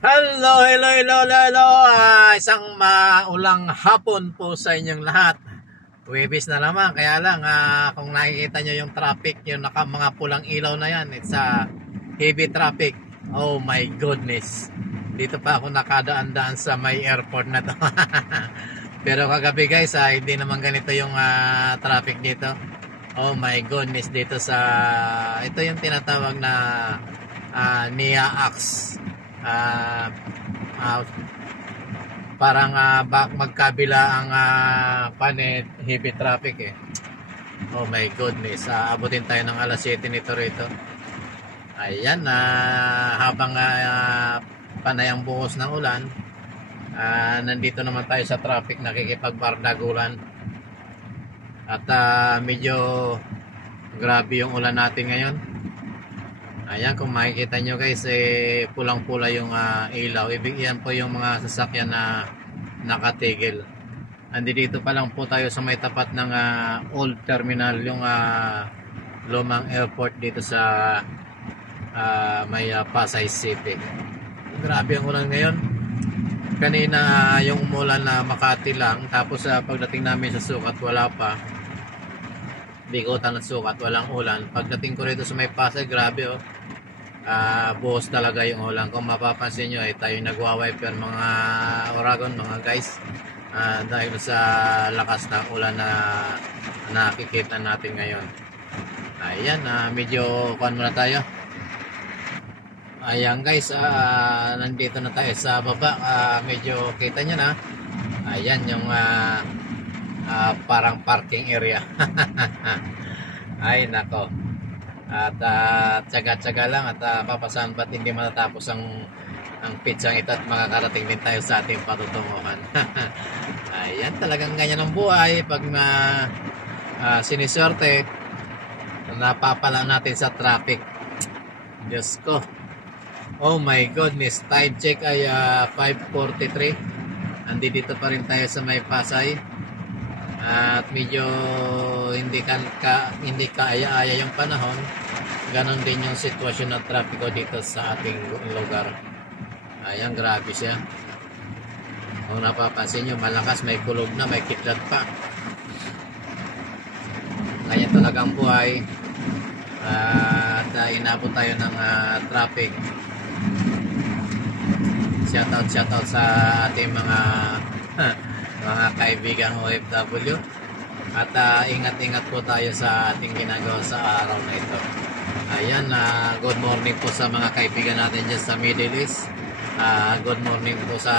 Hello, hello, hello, hello. Isang maulang hapon po sa inyong lahat. Huwebes na naman, kaya lang kung nakikita nyo yung traffic, yung mga pulang ilaw na yan, it's heavy traffic. Oh my goodness. Dito pa ako nakadaan-daan sa may airport na to. Pero kagabi guys, hindi naman ganito yung traffic dito. Oh my goodness, dito sa ito yung tinatawag na NIAX. Parang magkabila ang heavy traffic eh. Oh my goodness, abutin tayo ng alas 7 nito rito. Ayan, habang panay ang buhos ng ulan, nandito naman tayo sa traffic, nakikipagbardagulan. At medyo grabe yung ulan natin ngayon. Ayan, kung makikita nyo guys, pulang-pula yung ilaw. Ibig yan po yung mga sasakyan na nakatigil. Dito pa lang po tayo sa may tapat ng old terminal, yung lumang airport dito sa may Pasay City. Grabe ang ulan ngayon. Kanina yung umulan na Makati lang, tapos pagdating namin sa Sukat wala pa. Bigutan at Sukat, walang ulan. Pagdating ko rito sa may Pasay, grabe oh. Buhos talaga yung ulan. Kung mapapansin nyo ay tayo nagwa-wiper mga Oragon, mga guys, dahil sa lakas ng ulan na nakikita natin ngayon. Ayan, medyo kuhan muna tayo. Ayan guys, nandito na tayo sa baba. Medyo kita nyo na. Ayan yung parang parking area. Ay nako. At tsaga-tsaga lang at papasahan ba't hindi matatapos ang pitsang ito at makakarating din tayo sa ating patutunguhan. Ayan, talagang ganyan ang buhay pag siniswerte, napapala natin sa traffic. Diyos ko. Oh my goodness, time check ay 5:43. Andito pa rin tayo sa may Pasay. At medyo hindi kaaya-aya yung panahon. Ganon din yung sitwasyon ng trapiko dito sa ating lugar. Ayan, grabe siya. Kung napapansin nyo, malakas, may kulog na, may kidlat pa. Ganyan talaga ang buhay. At inabot tayo ng traffic. Shoutout sa ating mga kaibigan OFW. At ingat-ingat po tayo sa ating ginagawa sa araw na ito. Ayan, good morning po sa mga kaibigan natin dyan sa Middle East. Good morning po sa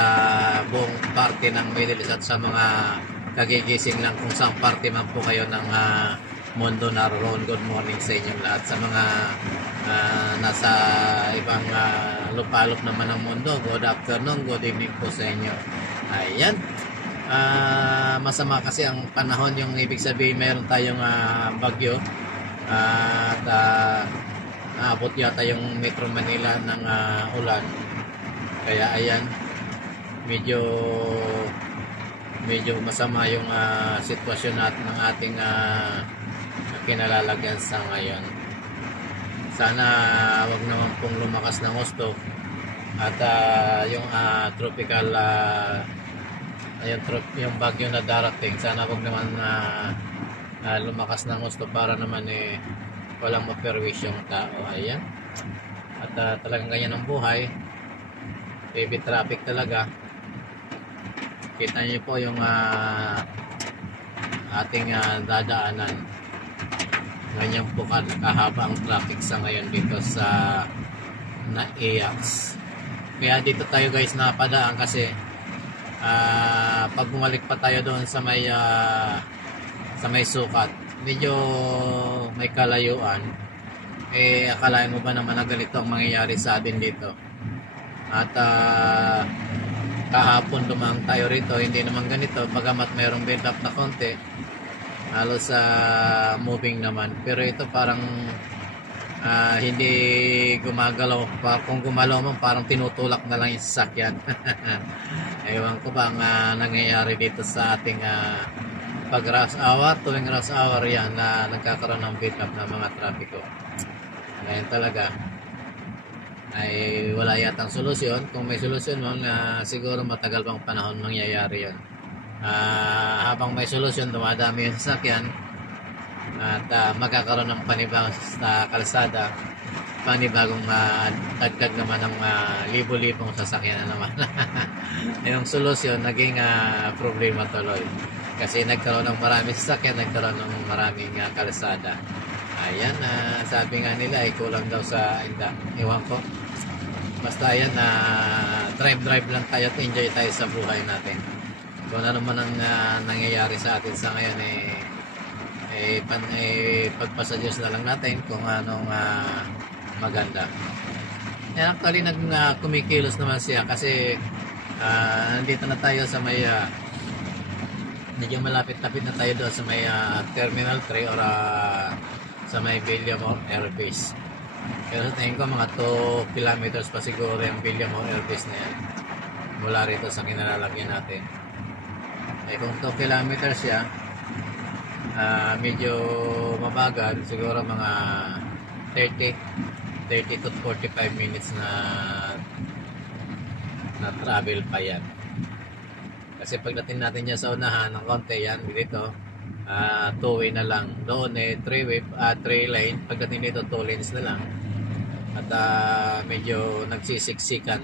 buong parte ng Middle East at sa mga kagigising lang kung saan parte man po kayo ng mundo naroon. Good morning sa inyong lahat. Sa mga nasa ibang lupalop naman ng mundo, good afternoon, good evening po sa inyo. Ayan. Masama kasi ang panahon, yung ibig sabihin mayroon tayong bagyo at naabot yata yung Metro Manila ng ulan, kaya ayan, medyo masama yung sitwasyon natin ng ating kinalalagyan sa ngayon. Sana wag naman pong lumakas ng gusto at yung tropical yung bagyo na darating, sana wag naman lumakas ng gusto para naman walang maperwish yung tao. Ayan, at talagang ganyan ang buhay, heavy traffic talaga. Kita niyo po yung ating dadaanan. Ganyan po kahaba ang traffic sa ngayon dito sa NIAX. Kaya dito tayo guys napadaan kasi pag bumalik pa tayo doon sa may Sukat, medyo may kalayuan. Akalain mo ba naman na ganito ang mangyayari sa atin dito? At kahapon dumang tayo rito, hindi naman ganito, bagamat mayroong build up na konti, halos moving naman. Pero ito parang hindi gumagalaw pa. Kung gumalaw man, parang tinutulak na lang yung sasakyan. Ewan ko ba ang nangyayari dito sa ating pag rush hour, tuwing rush hour yan na nagkakaroon ng build up ng mga trapiko. Ngayon talaga ay wala yatang solusyon. Kung may solusyon nun, siguro matagal pang panahon mangyayari yun. Habang may solusyon, dumadami yung sasakyan at magkakaroon ng panibagong sa kalsada, panibagong dagdag naman ng libo-libong sasakyan na naman. Yung solusyon naging problema tuloy kasi nagkaroon ng maraming sasakyan, nagkaroon ng maraming kalsada. Ayan, sabi nga nila ay kulang daw sa iwan ko, basta ayan, drive lang tayo at enjoy tayo sa buhay natin. Kung ano man ang nangyayari sa atin sa ngayon pagpasa Diyos na lang natin kung anong maganda. Yan, actually kumikilos naman siya kasi nandito na tayo sa may medyo malapit-lapit na tayo doon sa may Terminal 3 or sa may Villamor Air Base. Pero sa tingin ko mga 2 kilometers pa siguro yung Villamor Air Base na yan mula rito sa kinalalagyan natin. Kung 2 kilometers siya, medyo mabagal, siguro mga 30 to 45 minutes na travel pa yan. Kasi pagdating natin dyan sa unahan ng konti yan dito, 2-way na lang. Doon 3-way, 3 lane. Pagdating dito 2 lanes na lang. At medyo nagsisiksikan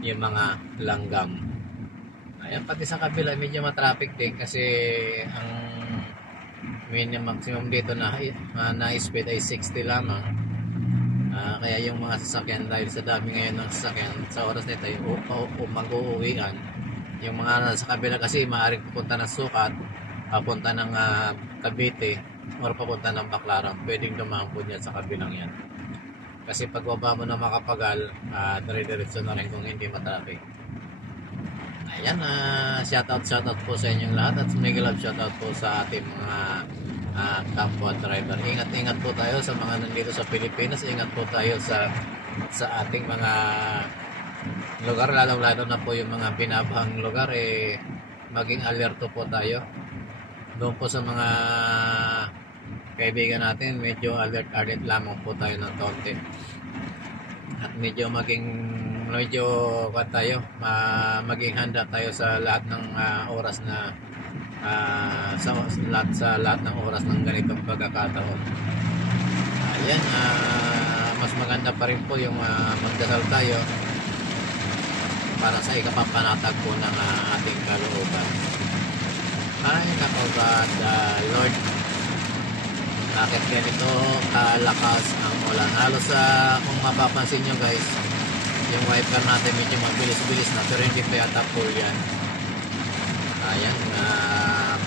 yung mga langgam. Ayan, pati sa kabila medyo matraffic din kasi ang maximum dito na speed ay 60 lamang. Kaya yung mga sasakyan, dahil sa dami ngayon ng sasakyan sa oras nito ay mag-uuwian. Yung mga nasa kabila kasi maaaring pupunta ng Sukat, papunta ng Cavite or papunta ng Baclaran, pwedeng dumaan po dyan sa kabilang yan. Kasi pagbaba mo na Makapagal, dire-diretso na rin kung hindi matraffic. Ayan, shoutout po sa inyong lahat at mega love shoutout po sa ating mga kapwa driver. Ingat po tayo sa mga nandito sa Pilipinas. Ingat po tayo sa ating mga lugar, lalo na po yung mga binabahang lugar, maging alerto po tayo. Doon po sa mga kaibigan natin, medyo alert lamang po tayo ng konti. At medyo maging handa tayo sa lahat ng oras na sa lahat ng oras ng ganitong pagkakataon. Ayan, mas maganda pa rin po yung magdasal tayo para sa ikapapanatag po ng ating kalooban. Ay, kapag Lord, bakit ganito kalakas ang ulan? Halos kung mapapansin nyo guys, yung wiper natin medyo mabilis-bilis na, pero hindi pa yata full yan. Ayan,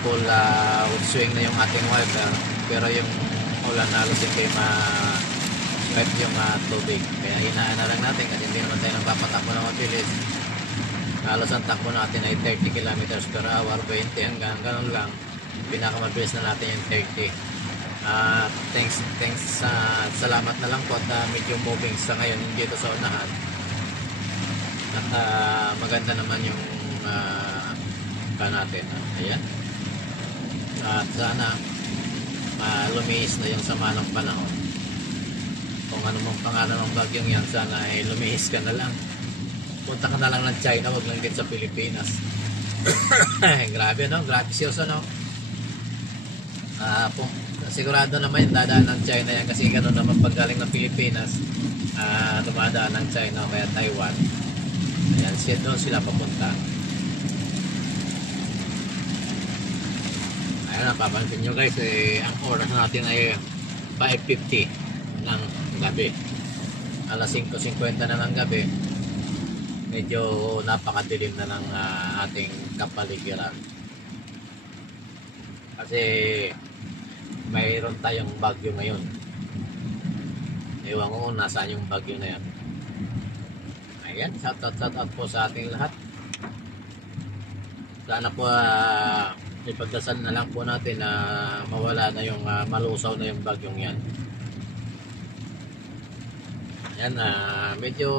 full swing na yung ating wiper, pero yung ulan halos hindi ma-swipe yung tubig. Kaya hinaan na lang natin kasi hindi naman tayo nagpapatakbo na mabilis. Halos ang takbo natin ay 30 km per hour, 20 hanggang ganun lang. Pinakamabilis na natin yung 30. Thanks salamat na lang po at medyo moving sa ngayon dito sa unahan. At maganda naman yung natin. Ayan. At sana lumihis na yung sama ng panahon. Kung ano mong pangalan ng bagyong yan, sana ay lumihis ka na lang. Punta ka na lang ng China, wag lang din sa Pilipinas. Grabe no? Grabe siyoso no? Sigurado naman yung dadaan ng China yan kasi gano'n naman paggaling ng Pilipinas, dumadaan ng China o kaya Taiwan. Ayan, doon sila papunta. Ayan, napapansin nyo guys, ang oras natin ay 5:50 ng gabi. Alas 5:50 na ng gabi. Medyo napakadilim na ng ating kapaligiran. Kasi mayroon tayong bagyo ngayon. Ewan ko kung nasaan yung bagyo na yan. Ayan, shoutout po sa ating lahat. Sana po ipagdasal na lang po natin na mawala na yung malusaw na yung bagyong yan. Ayan, medyo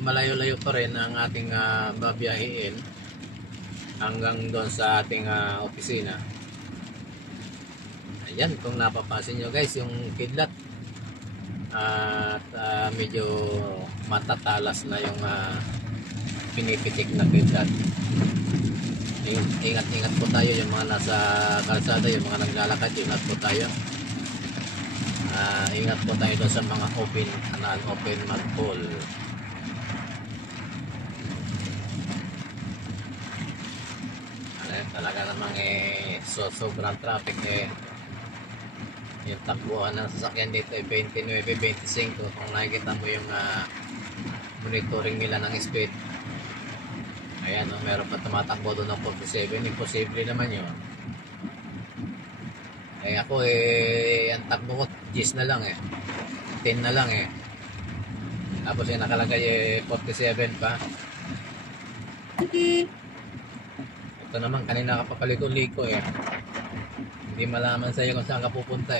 malayo-layo pa rin ang ating babiyahiin hanggang doon sa ating opisina. Ayan, kung napapansin nyo guys, yung kidlat at medyo matatalas na yung pinipitik na kidlat. Ingat-ingat po tayo yung mga nasa kalsada, yung mga naglalakad, ingat po tayo. Ingat po tayo doon sa mga open manhole. Talaga namang sobrang traffic yung takbuhan ng sasakyan dito 29-25. Kung nakikita mo yung monitoring nila ng speed, ayan, meron pa tumatakbo doon ng 47. Imposible naman yun. Ako ang takbo ko 10 na lang 10 na lang tapos nakalagay 47 pa. Ito naman kanina kapapaliko-liko hindi malaman sa'yo kung saan ka pupunta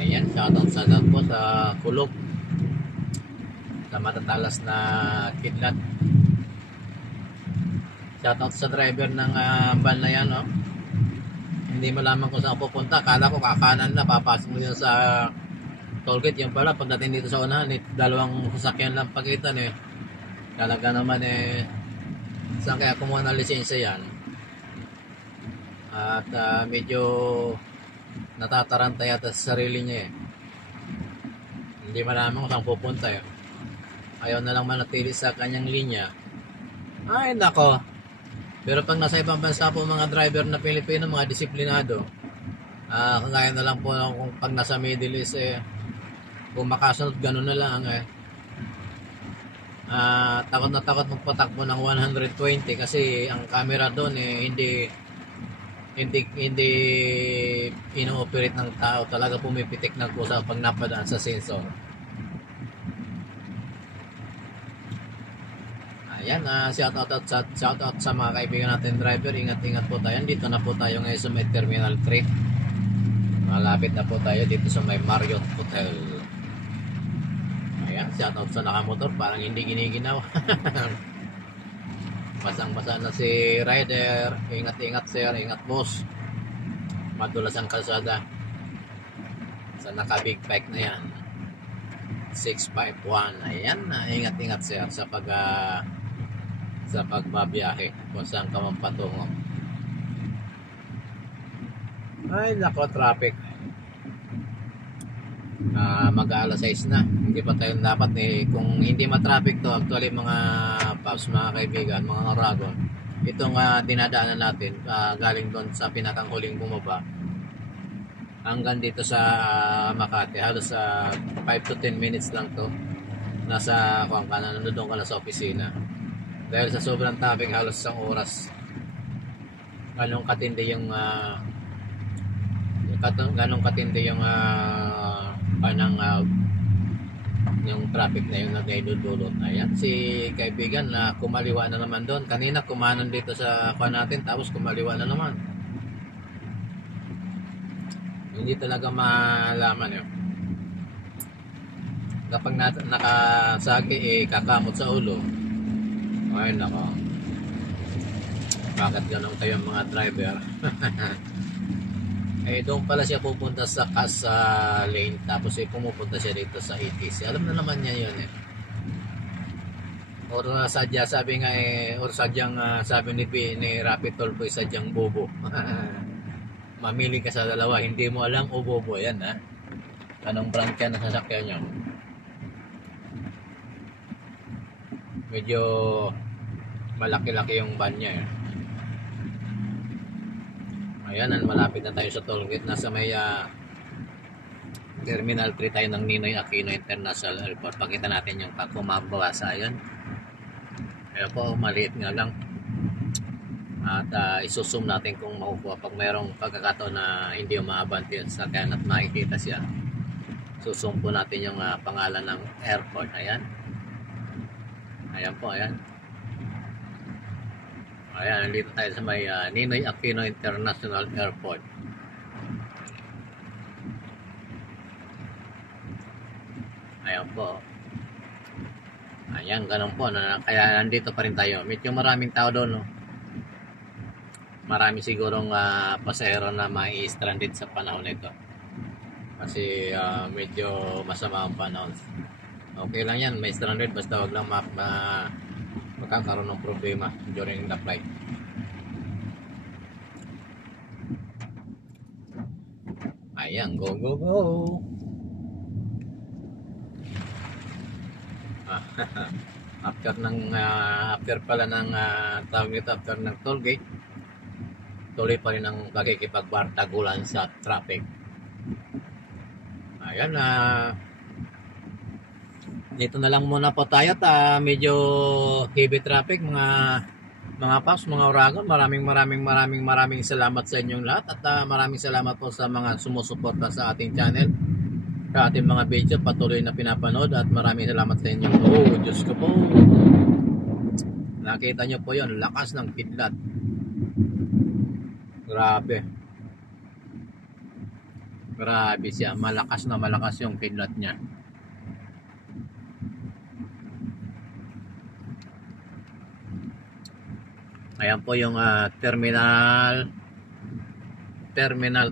Ayan, shoutout po sa kulog, sa matatalas na kidlat. Shoutout sa driver ng van na yan, hindi mo lamang kung saan pupunta. Akala ko kakanan na, papasok mo yun sa tollgate. Yung pala, pagdating dito sa unahan, dalawang sasakyan lang pagitan Talaga naman saan kaya kumuha ng lisensya yan? At medyo natataranta yata sa sarili niya Hindi malamang kung saan pupunta Ayaw na lang manatili sa kanyang linya. Ay nako. Pero pag nasa ibang bansa po mga driver na Pilipino, mga disiplinado, kagaya na lang po kung pag nasa Middle East kung makasunod gano'n na lang takot na takot magpatakbo ng 120 kasi ang camera doon hindi ino-operate ng tao, talaga pumipitik ng kusa pag napadaan sa sensor. Ayan, shoutout sa mga kaibigan natin driver. Ingat-ingat po tayo. Dito na po tayo ngayon sa may Terminal 3. Malapit na po tayo dito sa may Marriott Hotel. Ayan, shoutout sa nakamotor. Parang hindi giniginaw. Basang-basa na si rider. Ingat-ingat sir, ingat boss. Madulas ang kalsada. Sa naka-big bike na yan. 651. Ayan, ingat-ingat sir sa pagbabiyahe kung saan ka man patungo. Ay nako, traffic. Mag-aalas 6 na, hindi pa tayo dapat kung hindi ma-traffic to actually mga paps, mga kaibigan, mga oragon, itong dinadaanan natin galing doon sa pinakang huling bumaba hanggang dito sa Makati, halos 5 to 10 minutes lang to. Nasa nandun ka na sa opisina. Dahil sa sobrang traffic, halos 1 oras. Ganong katindi yung yung traffic na yung nagdudulot. Ayan, si kaibigan na kumaliwa na naman doon. Kanina kumanan dito sa natin, tapos kumaliwa na naman. Hindi talaga malaman kapag nakasagi kakamot sa ulo. Ay nako, bakit ganun kayo mga driver? Doon pala siya pupunta sa Casa Lane, tapos pumupunta siya dito sa ETC. Alam na naman niya yun or sadya, sabi nga or sadyang sabi ni Rapid Tolpo, sadyang bobo. Mamili ka sa dalawa, hindi mo alam o bobo yan anong brand ka na sasakyan niya. Medyo malaki-laki yung van niya Ayan, malapit na tayo sa tollgate. Nasa may Terminal 3 tayo ng Ninoy Aquino International Airport. Pakita natin yung kumabasa. Ayan. Ayan po, maliit nga lang. At isusum natin kung makukuha pag mayroong pagkakataon na hindi umaabanti yun sa kaya at makikita siya. Susum po natin yung pangalan ng airport. Ayan. Ayan po, ayan. Ayan, nandito tayo sa may Ninoy Aquino International Airport. po. Ayan, ganun po. Kaya nandito pa rin tayo. Medyo maraming tao doon, no? Marami sigurong pasahero na mai-stranded sa panahon nito. Kasi medyo masama ang panahon. Okay lang yan, may stranded. Basta wag lang magkakaroon ng problema during the flight. Ayan, go, go, go! After pala ng tawag nito, after ng toll gate, tuloy pa rin ang pakikipagbardagulan sa traffic. Ayan, dito na lang muna po tayo at medyo heavy traffic mga paps, mga oragon. Maraming salamat sa inyong lahat at maraming salamat po sa mga sumusuporta sa ating channel, sa ating mga video patuloy na pinapanood, at maraming salamat sa inyo. Oh, Diyos ko po, nakita nyo po yon, lakas ng kidlat, grabe siya, malakas yung kidlat nya. Ayan po yung Terminal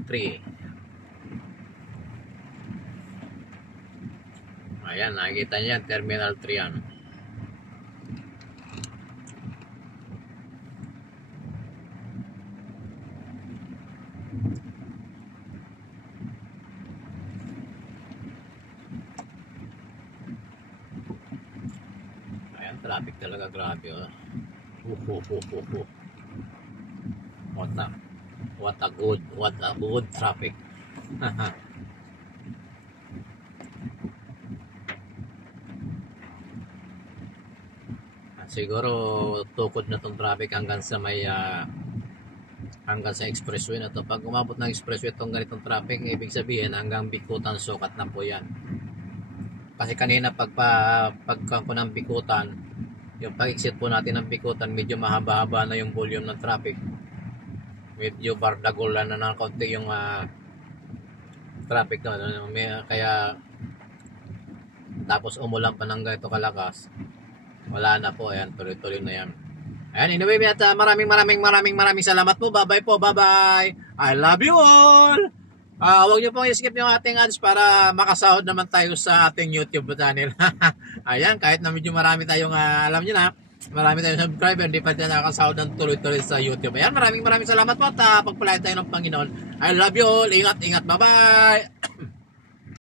3. Ayan, nakikita niya, Terminal 3 yan. Ayan, traffic talaga, grabe, oh. What a good traffic. Siguro tukod na tong traffic hanggang sa expressway na to. Pag umabot ng expressway tong ganitong traffic, ibig sabihin hanggang Bikutan sukat na po yan. Kasi kanina pagka ng Bikutan, yung pag-exit po natin ng Bikutan, medyo mahaba-haba na yung volume ng traffic. Medyo bardagulan na ng konti yung traffic na. Kaya tapos umulan pa ng ganito kalakas, wala na po. Ayan, tuloy-tuloy na yan. Ayan, anyway, at maraming salamat po. Bye-bye po, bye-bye. I love you all. Huwag niyo pong i-skip yung ating ads para makasahod naman tayo sa ating YouTube channel. Ayan, kahit na medyo marami tayong, alam niyo na, marami tayong subscriber, hindi pa tayo nakasahod ng tuloy-tuloy sa YouTube. Ayan, maraming salamat po at pagpalain tayo ng Panginoon. I love you all. Ingat, bye-bye.